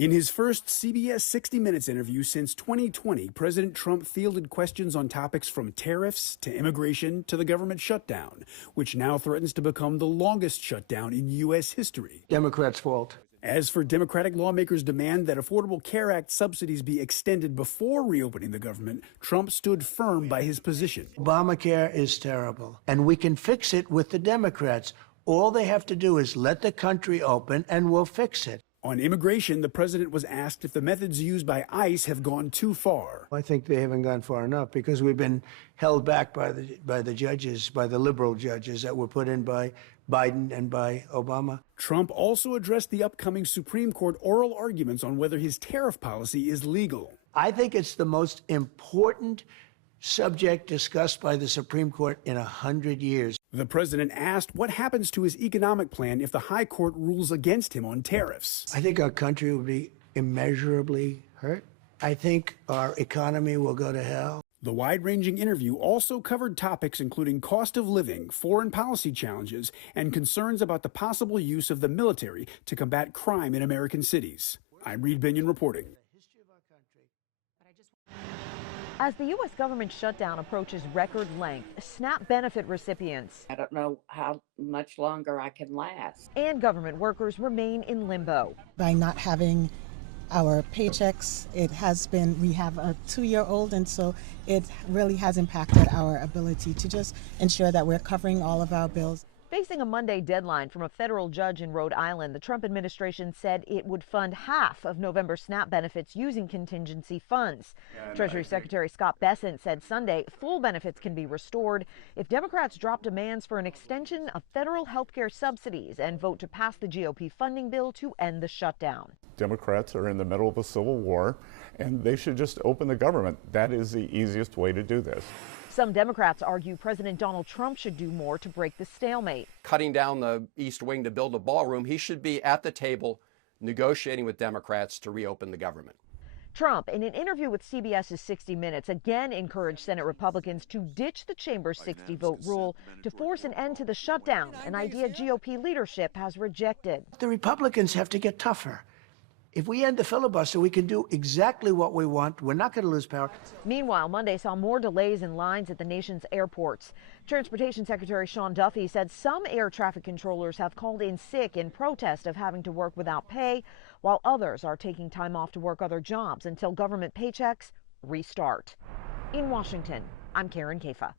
In his first CBS 60 Minutes interview since 2020, President Trump fielded questions on topics from tariffs to immigration to the government shutdown, which now threatens to become the longest shutdown in U.S. history. Democrats' fault. As for Democratic lawmakers' demand that Affordable Care Act subsidies be extended before reopening the government, Trump stood firm by his position. Obamacare is terrible, and we can fix it with the Democrats. All they have to do is let the country open, and we'll fix it. On immigration, the president was asked if the methods used by ICE have gone too far. I think they haven't gone far enough because we've been held back by the judges, by the liberal judges that were put in by Biden and by Obama. Trump also addressed the upcoming Supreme Court oral arguments on whether his tariff policy is legal. I think it's the most important subject discussed by the Supreme Court in 100 years. The president asked what happens to his economic plan if the high court rules against him on tariffs. I think our country will be immeasurably hurt. I think our economy will go to hell. The wide-ranging interview also covered topics including cost of living, foreign policy challenges, and concerns about the possible use of the military to combat crime in American cities. I'm Reed Binion reporting. As the U.S. government shutdown approaches record length, SNAP benefit recipients, I don't know how much longer I can last, and government workers remain in limbo. By not having our paychecks, we have a 2-year-old, and so it really has impacted our ability to just ensure that we're covering all of our bills. Facing a Monday deadline from a federal judge in Rhode Island, the Trump administration said it would fund half of November SNAP benefits using contingency funds. Treasury Secretary Scott Bessent said Sunday full benefits can be restored if Democrats drop demands for an extension of federal health care subsidies and vote to pass the GOP funding bill to end the shutdown. Democrats are in the middle of a civil war, and they should just open the government. That is the easiest way to do this. Some Democrats argue President Donald Trump should do more to break the stalemate. Cutting down the East Wing to build a ballroom, he should be at the table negotiating with Democrats to reopen the government. Trump, in an interview with CBS's 60 Minutes, again encouraged Senate Republicans to ditch the chamber's 60-vote rule to force an end to the shutdown, an idea GOP leadership has rejected. The Republicans have to get tougher. If we end the filibuster, we can do exactly what we want. We're not going to lose power. Meanwhile, Monday saw more delays in lines at the nation's airports. Transportation Secretary Sean Duffy said some air traffic controllers have called in sick in protest of having to work without pay, while others are taking time off to work other jobs until government paychecks restart. In Washington, I'm Karen Kafa.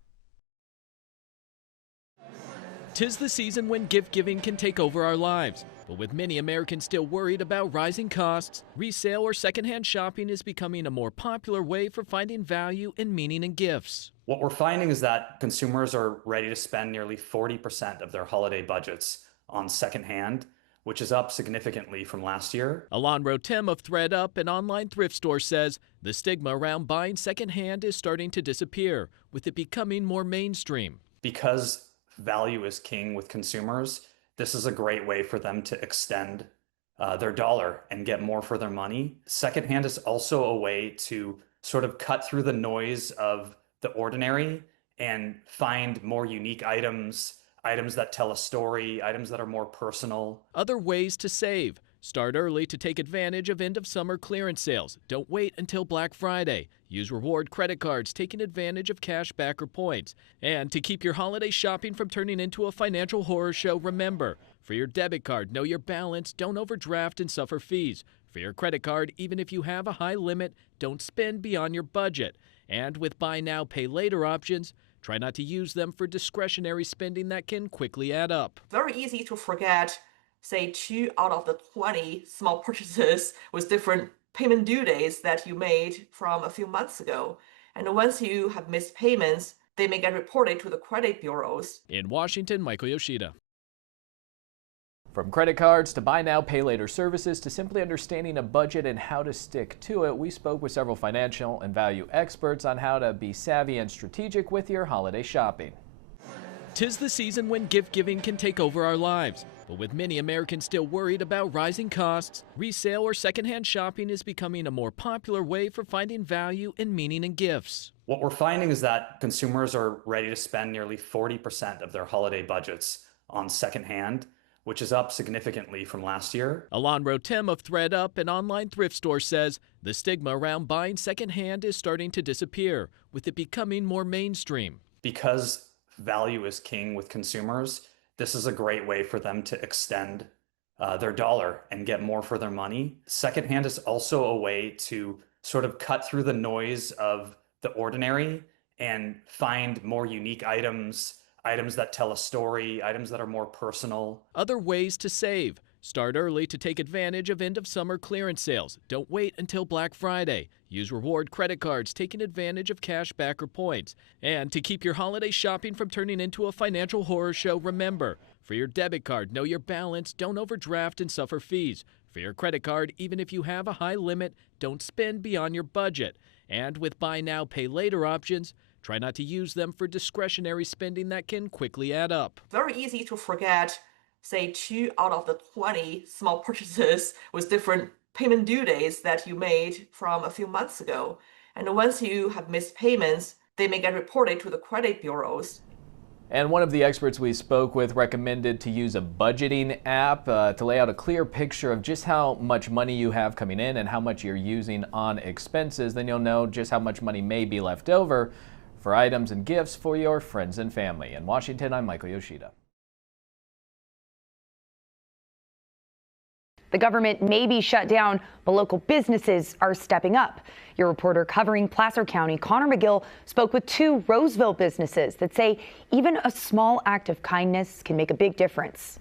'Tis the season when gift giving can take over our lives. But with many Americans still worried about rising costs, resale or secondhand shopping is becoming a more popular way for finding value and meaning in gifts. What we're finding is that consumers are ready to spend nearly 40% of their holiday budgets on secondhand, which is up significantly from last year. Alon Rotem of ThreadUp, an online thrift store, says the stigma around buying secondhand is starting to disappear, with it becoming more mainstream. Because value is king with consumers, this is a great way for them to extend their dollar and get more for their money. Secondhand is also a way to sort of cut through the noise of the ordinary and find more unique items that tell a story, items that are more personal. Other ways to save. Start early to take advantage of end-of-summer clearance sales. Don't wait until Black Friday. Use reward credit cards, taking advantage of cash back or points. And to keep your holiday shopping from turning into a financial horror show, remember, for your debit card, know your balance, don't overdraft and suffer fees. For your credit card, even if you have a high limit, don't spend beyond your budget. And with buy now, pay later options, try not to use them for discretionary spending that can quickly add up. Very easy to forget, say 2 out of the 20 small purchases with different payment due dates that you made from a few months ago. And once you have missed payments, they may get reported to the credit bureaus. In Washington, Michael Yoshida. From credit cards to buy now, pay later services to simply understanding a budget and how to stick to it, we spoke with several financial and value experts on how to be savvy and strategic with your holiday shopping. 'Tis the season when gift giving can take over our lives. But with many Americans still worried about rising costs, resale or secondhand shopping is becoming a more popular way for finding value and meaning in gifts. What we're finding is that consumers are ready to spend nearly 40% of their holiday budgets on secondhand, which is up significantly from last year. Alon Rotem of ThreadUp, an online thrift store, says the stigma around buying secondhand is starting to disappear, with it becoming more mainstream. Because value is king with consumers, this is a great way for them to extend their dollar and get more for their money. Secondhand is also a way to sort of cut through the noise of the ordinary and find more unique items, items that tell a story, items that are more personal. Other ways to save. Start early to take advantage of end-of-summer clearance sales. Don't wait until Black Friday. Use reward credit cards, taking advantage of cash back or points. And to keep your holiday shopping from turning into a financial horror show, remember, for your debit card, know your balance, don't overdraft and suffer fees. For your credit card, even if you have a high limit, don't spend beyond your budget. And with buy now, pay later options, try not to use them for discretionary spending that can quickly add up. Very easy to forget, say, 2 out of the 20 small purchases with different payment due dates that you made from a few months ago. And once you have missed payments, they may get reported to the credit bureaus. And one of the experts we spoke with recommended to use a budgeting app to lay out a clear picture of just how much money you have coming in and how much you're using on expenses. Then you'll know just how much money may be left over for items and gifts for your friends and family. In Washington, I'm Michael Yoshida. The government may be shut down, but local businesses are stepping up. Your reporter covering Placer County, Connor McGill, spoke with 2 Roseville businesses that say even a small act of kindness can make a big difference.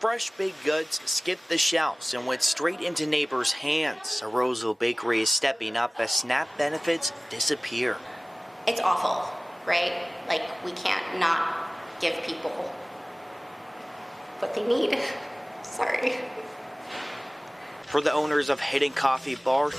Fresh baked goods skipped the shelves and went straight into neighbors' hands. A Roseville bakery is stepping up as SNAP benefits disappear. It's awful, right? Like, we can't not give people what they need. Sorry. For the owners of Hidden Coffee Bar,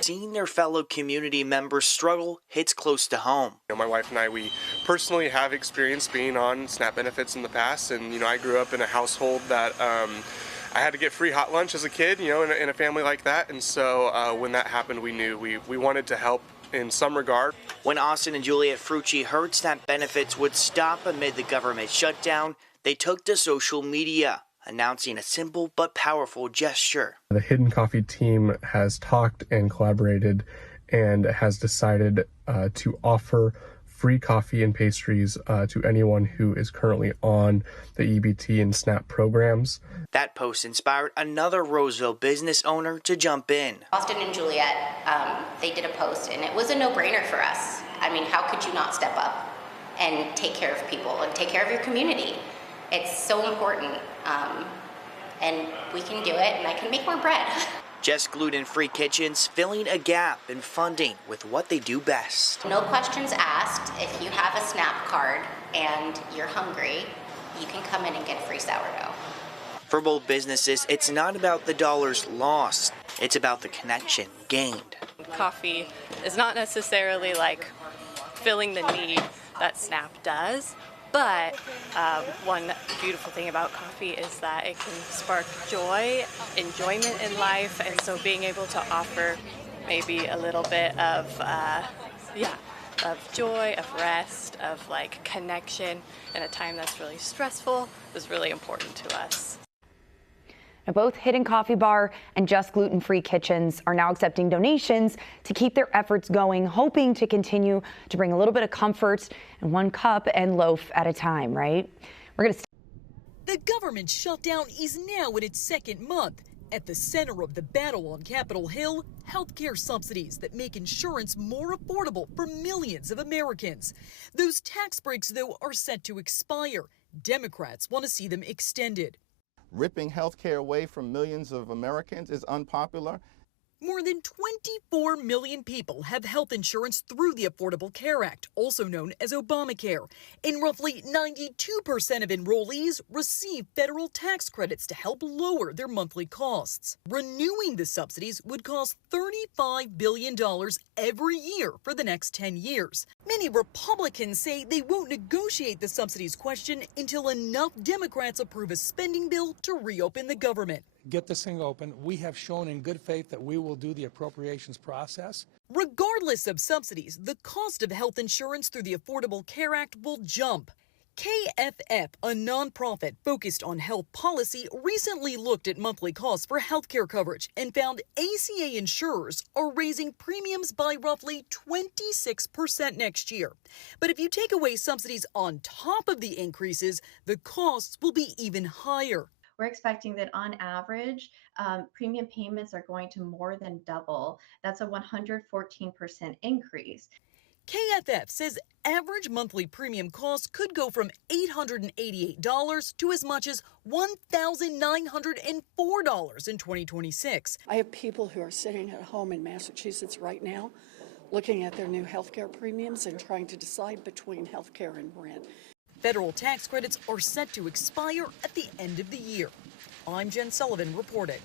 seeing their fellow community members struggle hits close to home. My wife and I, we personally have experience being on SNAP benefits in the past, and I grew up in a household that I had to get free hot lunch as a kid, in a family like that, and so when that happened, we knew we wanted to help in some regard. When Austin and Juliet Frucci heard SNAP benefits would stop amid the government shutdown, they took to social media, announcing a simple but powerful gesture. The Hidden Coffee team has talked and collaborated and has decided to offer free coffee and pastries to anyone who is currently on the EBT and SNAP programs. That post inspired another Roseville business owner to jump in. Austin and Juliet, they did a post, and it was a no-brainer for us. I mean, how could you not step up and take care of people and take care of your community? It's so important, and we can do it, and I can make more bread. Just gluten-free kitchens filling a gap in funding with what they do best. No questions asked. If you have a SNAP card and you're hungry, you can come in and get free sourdough. For both businesses, it's not about the dollars lost. It's about the connection gained. Coffee is not necessarily like filling the need that SNAP does, but one beautiful thing about coffee is that it can spark joy, enjoyment in life, and so being able to offer maybe a little bit of joy, of rest, of like connection in a time that's really stressful is really important to us. Now, both Hidden Coffee Bar and Just Gluten-Free Kitchens are now accepting donations to keep their efforts going, hoping to continue to bring a little bit of comfort in one cup and loaf at a time, right? We're going to. The government shutdown is now in its 2nd month. At the center of the battle on Capitol Hill, healthcare subsidies that make insurance more affordable for millions of Americans. Those tax breaks, though, are set to expire. Democrats want to see them extended. Ripping health care away from millions of Americans is unpopular. More than 24 million people have health insurance through the Affordable Care Act, also known as Obamacare, and roughly 92% of enrollees receive federal tax credits to help lower their monthly costs. Renewing the subsidies would cost $35 billion every year for the next 10 years. Many Republicans say they won't negotiate the subsidies question until enough Democrats approve a spending bill to reopen the government. get this thing open. We have shown in good faith that we will do the appropriations process. Regardless of subsidies, the cost of health insurance through the Affordable Care Act will jump. KFF, a nonprofit focused on health policy, recently looked at monthly costs for healthcare coverage and found ACA insurers are raising premiums by roughly 26% next year. But if you take away subsidies on top of the increases, the costs will be even higher. We're expecting that on average, premium payments are going to more than double. That's a 114% increase. KFF says average monthly premium costs could go from $888 to as much as $1,904 in 2026. I have people who are sitting at home in Massachusetts right now looking at their new health care premiums and trying to decide between health care and rent. Federal tax credits are set to expire at the end of the year. I'm Jen Sullivan reporting.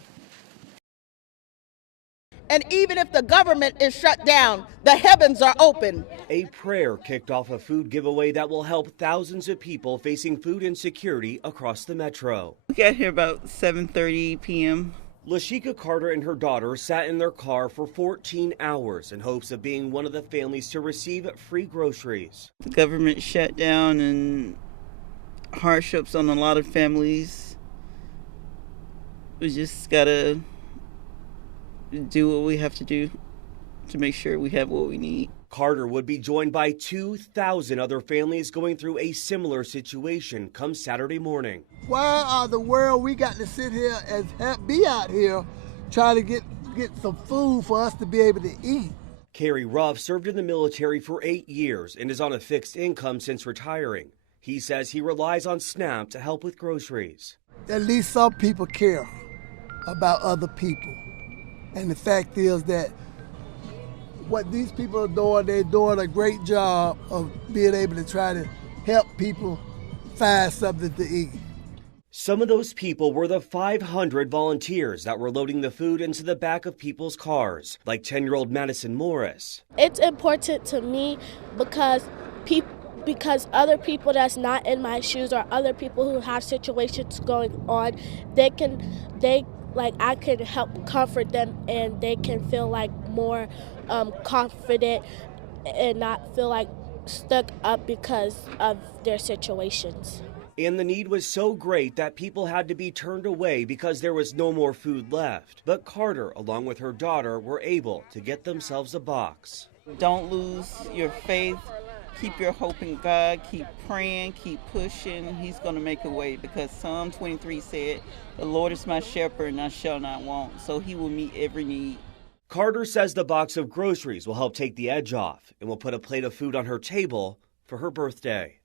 And even if the government is shut down, the heavens are open. A prayer kicked off a food giveaway that will help thousands of people facing food insecurity across the metro. We got here about 7:30 p.m. Lashika Carter and her daughter sat in their car for 14 hours in hopes of being one of the families to receive free groceries. The government shut down and hardships on a lot of families. We just gotta do what we have to do to make sure we have what we need. Carter would be joined by 2,000 other families going through a similar situation come Saturday morning. Why are the world we got to sit here and be out here trying to get some food for us to be able to eat? Kerry Ruff served in the military for 8 years and is on a fixed income since retiring. He says he relies on SNAP to help with groceries. At least some people care about other people. And the fact is that what these people are doing, they're doing a great job of being able to try to help people find something to eat. Some of those people were the 500 volunteers that were loading the food into the back of people's cars, like 10-year-old Madison Morris. It's important to me because other people that's not in my shoes or other people who have situations going on, I can help comfort them and they can feel like more confident and not feel like stuck up because of their situations. And the need was so great that people had to be turned away because there was no more food left. But Carter, along with her daughter, were able to get themselves a box. Don't lose your faith. Keep your hope in God. Keep praying. Keep pushing. He's going to make a way because Psalm 23 said, "The Lord is my shepherd and I shall not want." So he will meet every need. Carter says the box of groceries will help take the edge off and will put a plate of food on her table for her birthday.